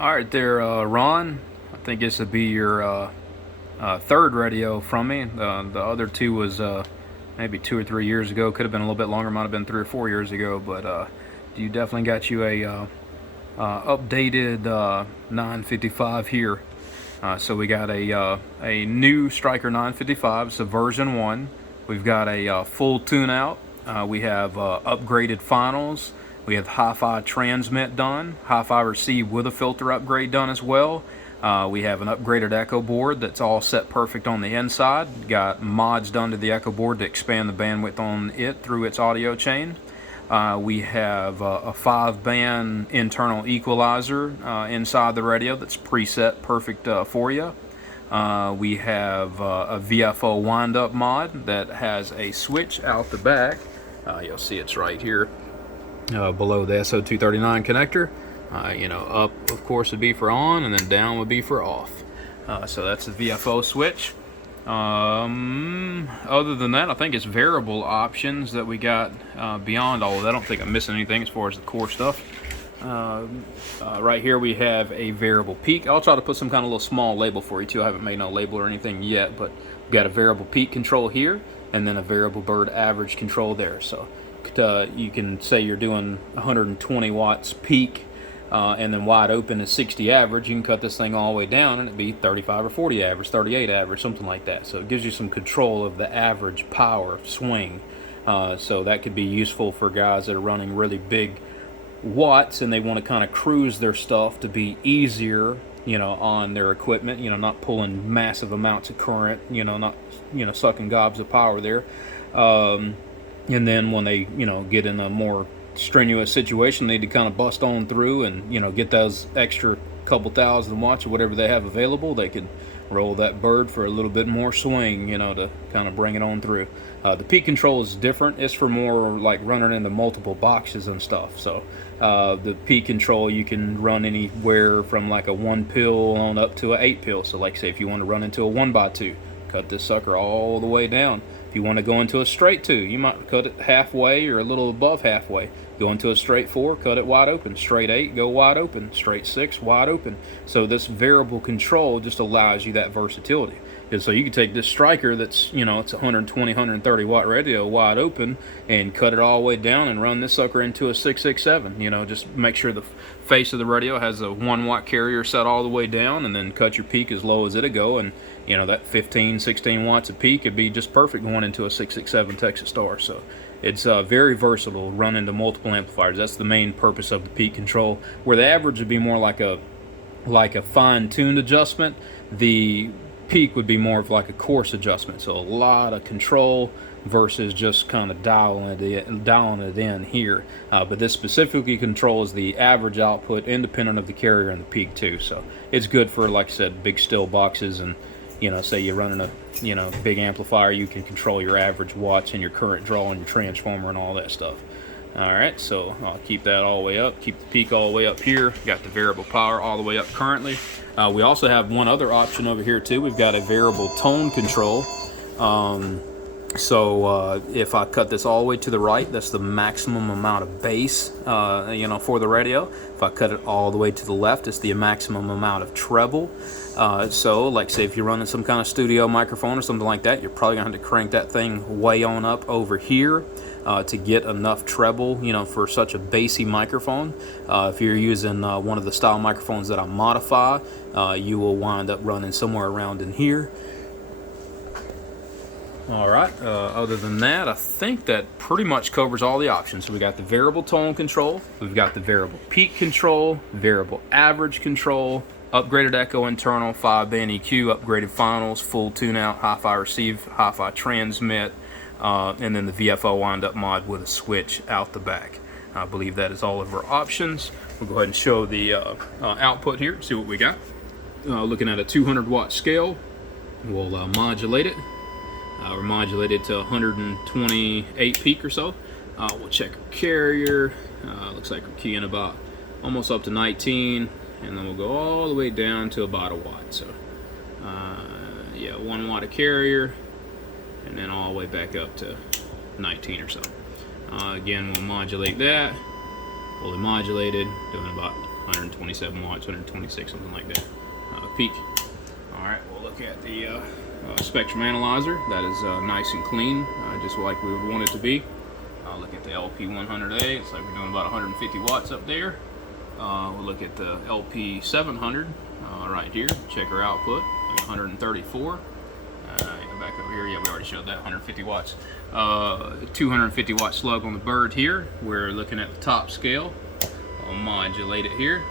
All right there, Ron. I think this would be your third radio from me. The other two was maybe 2 or 3 years ago. Could have been a little bit longer. Might have been 3 or 4 years ago. But you definitely got you a updated 955 here. So we got a new Stryker 955. It's a version 1. We've got a full tune-out. We have upgraded finals. We have Hifi Transmit done, Hifi Recieve with a filter upgrade done as well. We have an upgraded echo board that's all set perfect on the inside. Got mods done to the echo board to expand the bandwidth on it through its audio chain. We have a 5-band internal equalizer inside the radio that's preset perfect for you. We have a VFO wind-up mod that has a switch out the back. You'll see it's right here. Below the SO239 connector. Up of course would be for on, and then down would be for off. So that's the VFO switch. Other than that, I think it's variable options that we got beyond all of that. I don't think I'm missing anything as far as the core stuff. Right here we have a variable peak. I'll try to put some kind of little small label for you too. I haven't made no label or anything yet, but we've got a variable peak control here, and then a variable bird average control there. So you can say you're doing 120 watts peak, and then wide open is 60 average. You can cut this thing all the way down and it'd be 35 or 40 average, 38 average, something like that. So it gives you some control of the average power swing. So that could be useful for guys that are running really big watts and they want to kind of cruise their stuff to be easier, on their equipment, not pulling massive amounts of current, not, sucking gobs of power there. And then when they, get in a more strenuous situation, they need to kind of bust on through and, get those extra couple thousand watts or whatever they have available. They can roll that bird for a little bit more swing, to kind of bring it on through. The peak control is different. It's for more like running into multiple boxes and stuff. So the peak control, you can run anywhere from like a 1 pill on up to an 8 pill. So like say if you want to run into a 1x2, cut this sucker all the way down. If you want to go into a straight 2, you might cut it halfway or a little above halfway. Go into a straight 4, cut it wide open. Straight 8, go wide open. Straight 6, wide open. So this variable control just allows you that versatility. And so you can take this Stryker that's, it's 120, 130 watt radio wide open and cut it all the way down and run this sucker into a 667. Just make sure the face of the radio has a 1 watt carrier set all the way down, and then cut your peak as low as it'll go. And, that 15, 16 watts of peak would be just perfect going into a 667 Texas Star. So it's very versatile, run into multiple amplifiers. That's the main purpose of the peak control. Where the average would be more like a fine-tuned adjustment, the peak would be more of like a coarse adjustment. So a lot of control versus just kind of dialing it in here. But this specifically controls the average output independent of the carrier and the peak too. So it's good for, like I said, big still boxes, and say you're running a big amplifier, you can control your average watts and your current draw and your transformer and all that stuff. Alright, so I'll keep that all the way up, keep the peak all the way up here. Got the variable power all the way up currently. We also have one other option over here too. We've got a variable tone control. So if I cut this all the way to the right, that's the maximum amount of bass, for the radio. If I cut it all the way to the left, it's the maximum amount of treble. So like say if you're running some kind of studio microphone or something like that, you're probably gonna have to crank that thing way on up over here to get enough treble, for such a bassy microphone. If you're using one of the style microphones that I modify, you will wind up running somewhere around in here. Alright, other than that, I think that pretty much covers all the options. So we got the variable tone control, we've got the variable peak control, variable average control, upgraded echo internal, 5-band EQ, upgraded finals, full tune-out, Hifi Recieve, Hifi Transmit, and then the VFO wind-up mod with a switch out the back. I believe that is all of our options. We'll go ahead and show the output here, see what we got. Looking at a 200 watt scale, we'll modulate it. We're modulated to 128 peak or so. We'll check our carrier. Looks like we're keying about almost up to 19, and then we'll go all the way down to about a watt. So yeah, 1 watt of carrier, and then all the way back up to 19 or so. Again, we'll modulate that. fully modulated, doing about 127 watts, 126, something like that, peak. All right, we'll look at the spectrum analyzer. That is nice and clean, just like we would want it to be. I'll look at the LP100A. It's like we're doing about 150 watts up there. We'll look at the LP700 right here. Check our output, 134. Back over here, yeah, we already showed that, 150 watts. 250 watt slug on the bird here. We're looking at the top scale. I'll modulate it here.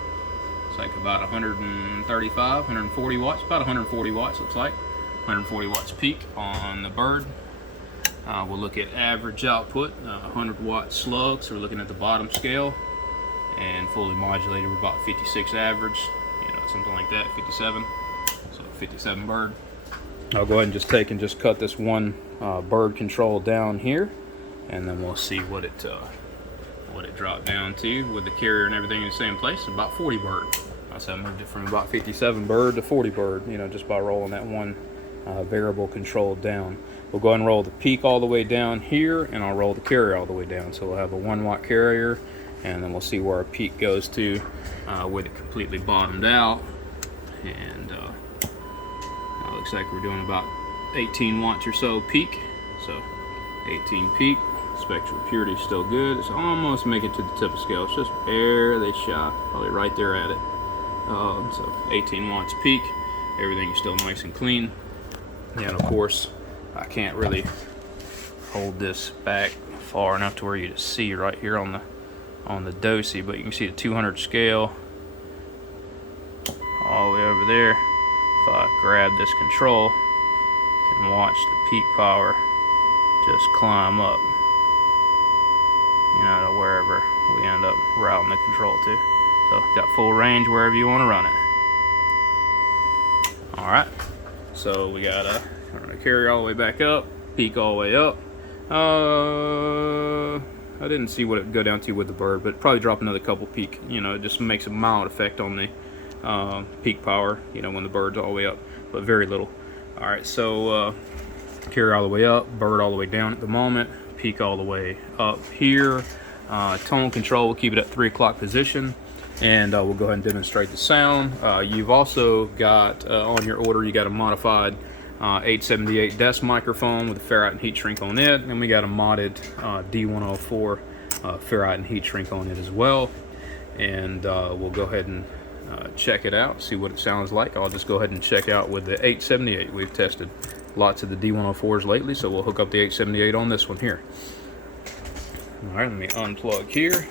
It's like about 135, 140 watts, about 140 watts looks like. 140 watts peak on the bird. We'll look at average output, 100 watt slug, so we're looking at the bottom scale. And fully modulated, we're about 56 average, you know, something like that, 57. So 57 bird. I'll go ahead and just cut this one bird control down here, and then we'll see what it dropped down to with the carrier and everything in the same place. About 40 bird. So I moved it from about 57 bird to 40 bird, you know, just by rolling that one variable control down. We'll go ahead and roll the peak all the way down here, and I'll roll the carrier all the way down. So we'll have a 1 watt carrier, and then we'll see where our peak goes to with it completely bottomed out. And looks like we're doing about 18 watts or so peak. So 18 peak. Spectral purity is still good. It's almost making it to the tip of scale. It's just barely shy, probably right there at it. So 18 watts peak. Everything is still nice and clean. And of course, I can't really hold this back far enough to where you just see right here on the dosy, but you can see the 200 scale all the way over there. If I grab this control, you can watch the peak power just climb up, you know, to wherever we end up routing the control to. So got full range wherever you want to run it. All right, so we got a carrier all the way back up, peak all the way up. I didn't see what it would go down to with the bird, but probably drop another couple peak. You know, it just makes a mild effect on the peak power, you know, when the bird's all the way up, but very little. All right, so carrier all the way up, bird all the way down at the moment, peak all the way up here. Tone control, we'll keep it at 3 o'clock position, and we'll go ahead and demonstrate the sound. You've also got on your order, you got a modified 878 desk microphone with a ferrite and heat shrink on it, and we got a modded D104 ferrite and heat shrink on it as well. And we'll go ahead and check it out, see what it sounds like. I'll just go ahead and check out with the 878. We've tested lots of the D104s lately, so we'll hook up the 878 on this one here. All right, let me unplug here.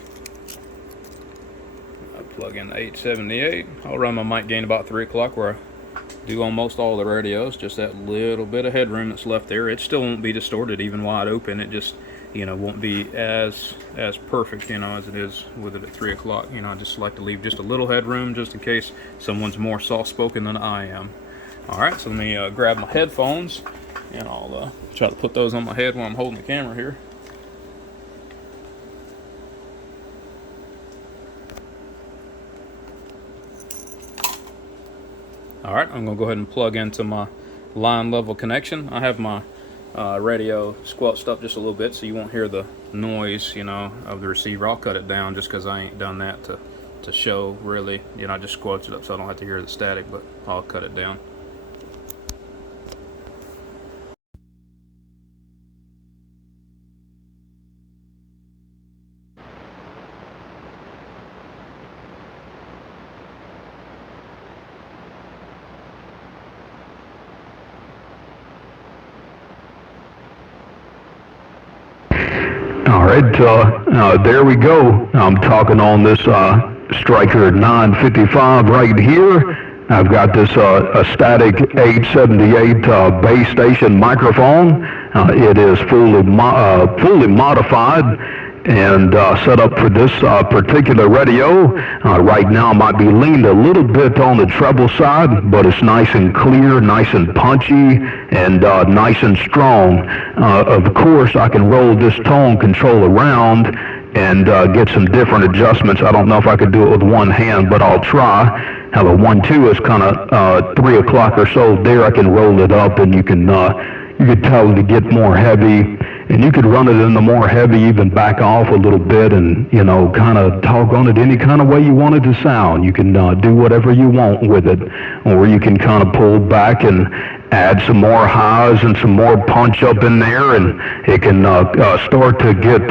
I'll plug in the 878. I'll run my mic gain about 3 o'clock, where I do almost all the radios, just that little bit of headroom that's left there. It still won't be distorted even wide open. It just, you know, won't be as perfect, you know, as it is with it at 3 o'clock. You know, I just like to leave just a little headroom just in case someone's more soft-spoken than I am. All right, so let me grab my headphones, and I'll try to put those on my head while I'm holding the camera here. All right, I'm gonna go ahead and plug into my line level connection. I have my radio squelched up just a little bit so you won't hear the noise, you know, of the receiver. I'll cut it down just because I ain't done that to show, really. You know, I just squelched it up so I don't have to hear the static, but I'll cut it down. All right, there we go. I'm talking on this Stryker 955 right here. I've got this a static 878 base station microphone. It is fully modified and set up for this particular radio. Right now might be leaned a little bit on the treble side, but it's nice and clear, nice and punchy, and nice and strong. Of course, I can roll this tone control around and get some different adjustments. I don't know if I could do it with one hand, but I'll try. Have a 1-2 is kind of 3 o'clock or so there. I can roll it up, and you can tell to get more heavy and you could run it in the more heavy, even back off a little bit and, you know, kind of talk on it any kind of way you want it to sound. You can do whatever you want with it, or you can kind of pull back and add some more highs and some more punch up in there, and it can start to get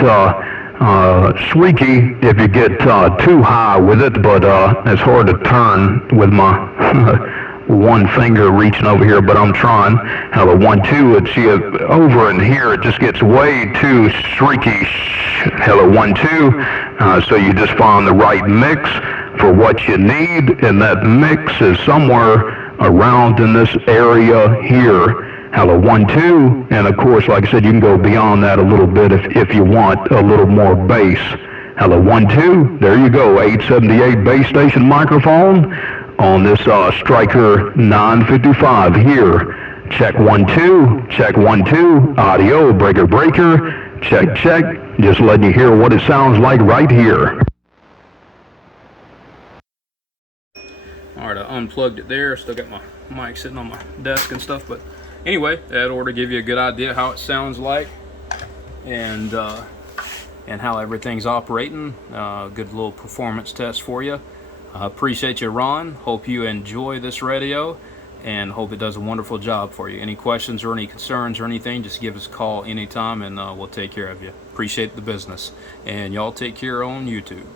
squeaky if you get too high with it, but it's hard to turn with my one finger reaching over here, but I'm trying. Now the 1-2, it's over in here, it just gets way too streaky. Hello 1-2. So you just find the right mix for what you need, and that mix is somewhere around in this area here. Hello 1-2, and of course, like I said, you can go beyond that a little bit if you want a little more bass. Hello 1-2, there you go, 878 base station microphone on this Stryker 955 here. Check 1-2, check 1-2, audio, breaker, check, just letting you hear what it sounds like right here. Alright, I unplugged it there, still got my mic sitting on my desk and stuff, but anyway, that ought to give you a good idea how it sounds like and how everything's operating. Good little performance test for you. Appreciate you, Ron. Hope you enjoy this radio and hope it does a wonderful job for you. Any questions or any concerns or anything, just give us a call anytime and we'll take care of you. Appreciate the business. And y'all take care on YouTube.